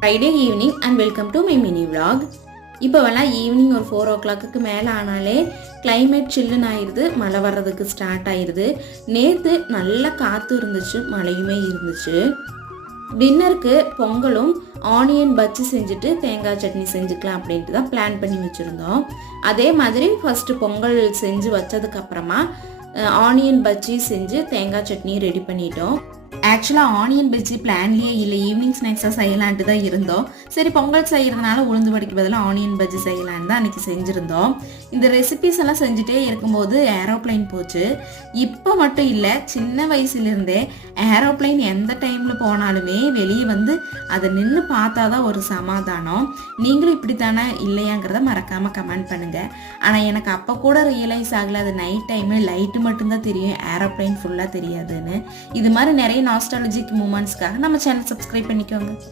Friday evening and welcome to my mini vlog. இப்போவெல்லாம் evening ஒரு 4 o'clock மேலே ஆனாலே கிளைமேட் சில்லுன்னு ஆயிடுது, மழை வர்றதுக்கு ஸ்டார்ட் ஆயிடுது. நேற்று நல்ல காற்று இருந்துச்சு, மழையுமே இருந்துச்சு. டின்னருக்கு பொங்கலும் ஆனியன் பஜ்ஜி செஞ்சுட்டு தேங்காய் சட்னி செஞ்சுக்கலாம் அப்படின்ட்டு தான் பிளான் பண்ணி வச்சுருந்தோம். அதே மாதிரி ஃபஸ்ட்டு பொங்கல் செஞ்சு வச்சதுக்கப்புறமா ஆனியன் பஜ்ஜி செஞ்சு தேங்காய் சட்னி ரெடி பண்ணிட்டோம். ஆக்சுவலாக ஆனியன் பஜ்ஜி பிளான்லேயே இல்லை, ஈவினிங் ஸ்நாக்ஸாக செய்யலான்ட்டு தான் இருந்தோம். சரி, பொங்கல் செய்கிறதுனால உளுந்து வடைக்கு பதிலாக ஆனியன் பஜ்ஜி செய்யலான்னு தான் அன்றைக்கி செஞ்சுருந்தோம். இந்த ரெசிபிஸ் எல்லாம் செஞ்சுட்டே இருக்கும்போது ஏரோப்ளைன் போச்சு. இப்போ மட்டும் இல்லை, சின்ன வயசுலேருந்தே ஏரோப்ளைன் எந்த டைமில் போனாலுமே வெளியே வந்து அதை நின்று பார்த்தா தான் ஒரு சமாதானம். நீங்களும் இப்படி தானே இல்லையாங்கிறத மறக்காமல் கமெண்ட் பண்ணுங்கள். ஆனால் எனக்கு அப்போ கூட ரியலைஸ் ஆகலை, அது நைட் டைமில் லைட்டு மட்டும்தான் தெரியும், ஏரோப்ளைன் ஃபுல்லாக தெரியாதுன்னு. இது மாதிரி நிறைய நாஸ்டாலஜிக் மூமெண்ட்ஸ்க்காக நம்ம சேனல் சப்ஸ்கிரைப் பண்ணிக்கோங்க.